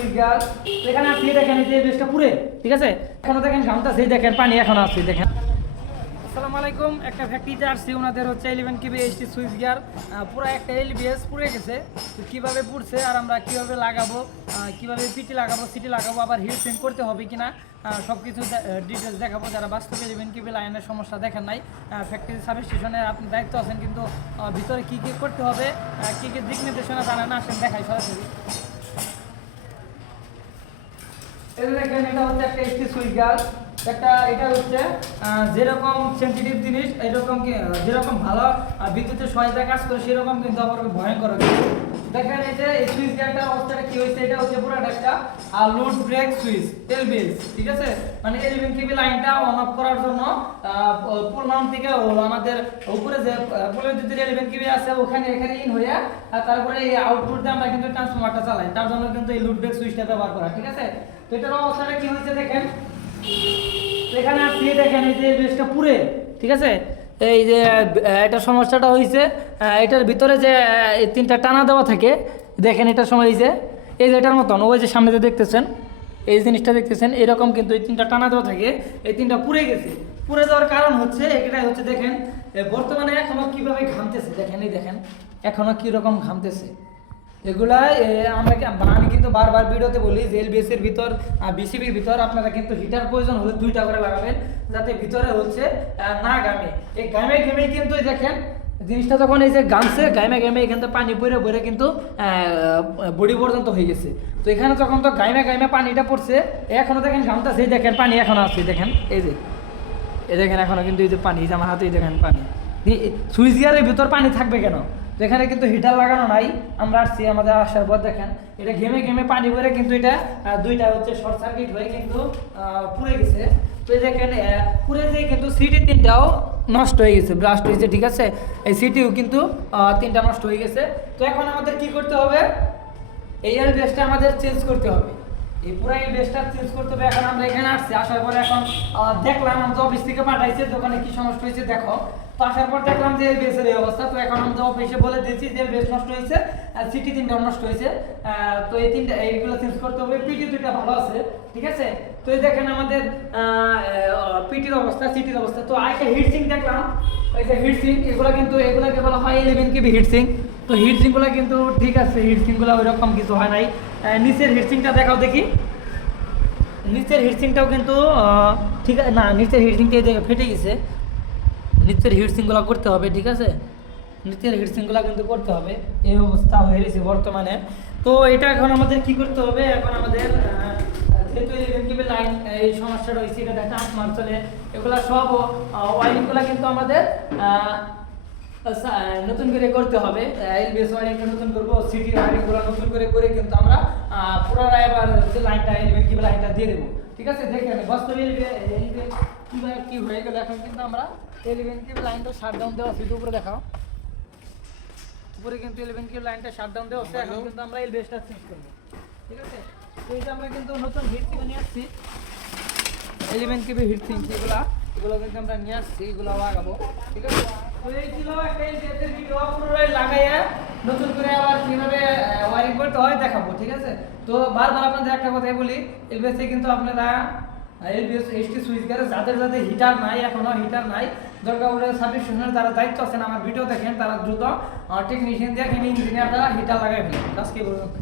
Switch gas. এখানে আপনি দেখেন এই যে বেসটা পুরে, ঠিক আছে, এখনো দেখেন ঘামটাছে, দেখেন পানি এখনো আছে, দেখেন। আসসালামু আলাইকুম, একটা ফ্যাক্টরিতে আসছি, ওনাদের হচ্ছে 11 কেবি এইচটি সুইচ গিয়ার পুরো একটা এলবিএস পুড়ে গেছে। তো কীভাবে পুড়ছে আর আমরা কীভাবে লাগাবো, কীভাবে পিটি লাগাবো, সিটি লাগাবো, আবার হিট সিঙ্ক করতে হবে কিনা সব কিছু ডিটেলস দেখাবো। যারা বাস্তবে 11 কেবি লাইনের সমস্যা দেখেন নাই, ফ্যাক্টরি সার্ভিস স্টেশনের আপনি দায়িত্ব আছেন, কিন্তু ভিতরে কী কী করতে হবে, কী কী দিক নির্দেশনা জানেন না, আসেন দেখাই সরাসরি। দেখেন এটা হচ্ছে একটা এইচটি সুইচ গ্যাস। এটা হচ্ছে যেরকম সেন্সিটিভ জিনিস, এরকম যেরকম ভালো বিদ্যুতের সহায়তা কাজ করে, সেরকম কিন্তু আবার ভয়ঙ্কর। দেখেন এই যে এই সুইচ গিয়ারটার অবস্থাটা কি হয়েছে, এটা হচ্ছে পুরো একটা লোড ব্রেক সুইচ এলবিএস, ঠিক আছে। মানে 11 কেবি লাইনটা অন অফ করার জন্য পুল মাউন্ট থেকে আমাদের উপরে যে পুলের যদি 11 কেবি আছে ওখানে এখানে ইন হয়ে, আর তারপরে এই আউটপুট দিয়ে আমরা কিন্তু ট্রান্সফরমারটা চালাই, তার জন্য কিন্তু এই লোড ব্রেক সুইচটা ব্যবহার করা, ঠিক আছে। তো এটার অবস্থাটা কি হয়েছে দেখেন, এখানে আপনি দেখেন এই যে বেসটা পুরে, ঠিক আছে। এই যে এটা সমস্যাটা হয়েছে, এটার ভিতরে যে তিনটা টানা দেওয়া থাকে, দেখেন এটার সময় এই যে এটার মতন ওই যে সামনে যে দেখতেছেন এই জিনিসটা দেখতেছেন, এরকম কিন্তু এই তিনটা টানা দেওয়া থাকে, এই তিনটা পুড়ে গেছে। পুড়ে যাওয়ার কারণ হচ্ছে এটাই হচ্ছে, দেখেন বর্তমানে এখনো কিভাবে ঘামতেছে, দেখেন এই দেখেন এখনো কীরকম ঘামতেছে। এগুলা আমি কিন্তু বারবার ভিডিওতে বলি যে এলবিএস এর ভিতর বিসিবির ভিতর আপনারা কিন্তু হিটার প্রয়োজন হলে 2টা করে লাগাবেন, যাতে ভিতরে হচ্ছে না ঘামে। এই ঘেমে কিন্তু দেখেন জিনিসটা যখন এই যে ঘামছে ঘেমে এখান থেকে পানি পরে কিন্তু বডি পর্যন্ত হয়ে গেছে। তো এখানে যখন তো ঘামে পানিটা পড়ছে, এখনো দেখেন ঘামতেছে, দেখেন পানি এখনো আছে, দেখেন এই যে দেখেন এখনো কিন্তু এই যে পানি, আমার হাতেই দেখেন পানি। সুইচ গিয়ারের ভিতর পানি থাকবে কেন? তো এখানে কিন্তু হিটার লাগানো নাই, আমরা আসছি আমাদের আসার পর দেখেন এটা ঘেমে পানি ভরে কিন্তু এটা 2টা হচ্ছে শর্ট সার্কিট হয়ে কিন্তু পুড়ে গেছে। তো এই দেখেন পুড়ে যেয়ে কিন্তু সিটি 3টাও নষ্ট হয়ে গেছে, ব্লাস্ট হয়েছে, ঠিক আছে। এই সিটিও কিন্তু 3টা নষ্ট হয়ে গেছে। তো এখন আমাদের কি করতে হবে, এই এলবিএসটা আমাদের চেঞ্জ করতে হবে, এই পুরো এলবিএসটা চেঞ্জ করতে হবে। এখন আমরা এখানে আসছি, আসার পরে এখন দেখলাম আমাদের অফিস থেকে পাঠাইছে, দোকানে কি সমস্যা হয়েছে দেখো। তো আসার পর দেখলাম যে এলবিএসের এই অবস্থা। তো এখন আমাদের অফিসে বলে দিয়েছি যে এলবিএস নষ্ট হয়েছে, সিটি 3টা নষ্ট হয়েছে। তো এই 3টা এইগুলো চেঞ্জ করতে হবে। পিটি 2টা ভালো আছে, ঠিক আছে। তো এই দেখেন আমাদের পিটির অবস্থা, সিটির অবস্থা। তো আরেকটা হিটসিং দেখলাম, এই যে হিটসিং এগুলোকে বলা হয় 11 কেবি হিটসিং। তো হিটসিংগুলো কিন্তু ঠিক আছে, হিটসিংগুলো ওই রকম কিছু হয় নাই। নিচের হিটসিংটা দেখাও দেখি, নিচের হিটসিংটাও কিন্তু ঠিক আছে না, নিচের হিটসিংটা এই জায়গায় ফেটে গেছে। নিচের হিটসিংগুলো করতে হবে, ঠিক আছে, নিচের হিটসিংগুলো কিন্তু করতে হবে। এই অবস্থা হয়ে গেছে বর্তমানে। তো এটা এখন আমাদের কি করতে হবে, এখন আমাদের যেহেতু 11 কেবি লাইন এই সমস্যা রয়েছে, এটা ট্রান্সফরমার চলে, এগুলো সব ওয়ারিংগুলো কিন্তু আমাদের নতুন করে করতে হবে। এলবিএস ওয়ারিংটা নতুন করবো, সিটি ওয়ারিংগুলো নতুন করে কিন্তু আমরা পুনরায় আবার লাইনটা 11 কেবি লাইনটা দিয়ে দেবো, ঠিক আছে। দেখেন বাস্তবে কীভাবে কী হয়ে গেল। এখন কিন্তু আমরা 11 কেবি লাইনটা শাটডাউন দেওয়া আছে, উপরে দেখাও, উপরে কিন্তু 11 কেবি লাইনটা শাটডাউন দেওয়া আছে। এখন কিন্তু আমরা এলবিএসটা চেঞ্জ করবো, ঠিক আছে। তো এই যে আমরা কিন্তু নতুন হিটসিং নিয়ে আসছি, 11 কেবি হিটসিং, এগুলো কিন্তু আমরা নিয়ে আসছি, এগুলো লাগাবো, ঠিক আছে। তো এই ছিল একটা এলবিএসের ভিডিও, পুরোটাই লাগাইয়া নতুন করে আবার কীভাবে ওয়ারিং করতে হয় দেখাবো, ঠিক আছে। তো বারবার আপনাদের একটা কথাই বলি, এলবিএসে কিন্তু আপনারা এলবিএস এইচটি সুইচ গিয়ারে যাদের হিটার নাই, এখনো হিটার নাই, দরকার হলে সার্ভিস স্টেশনের যারা দায়িত্ব আছেন আমার ভিডিও দেখেন, তারা দ্রুত টেকনিশিয়ান দিয়ে ইঞ্জিনিয়ার দ্বারা হিটার লাগাই ফেলেন। আজকে পর্যন্ত।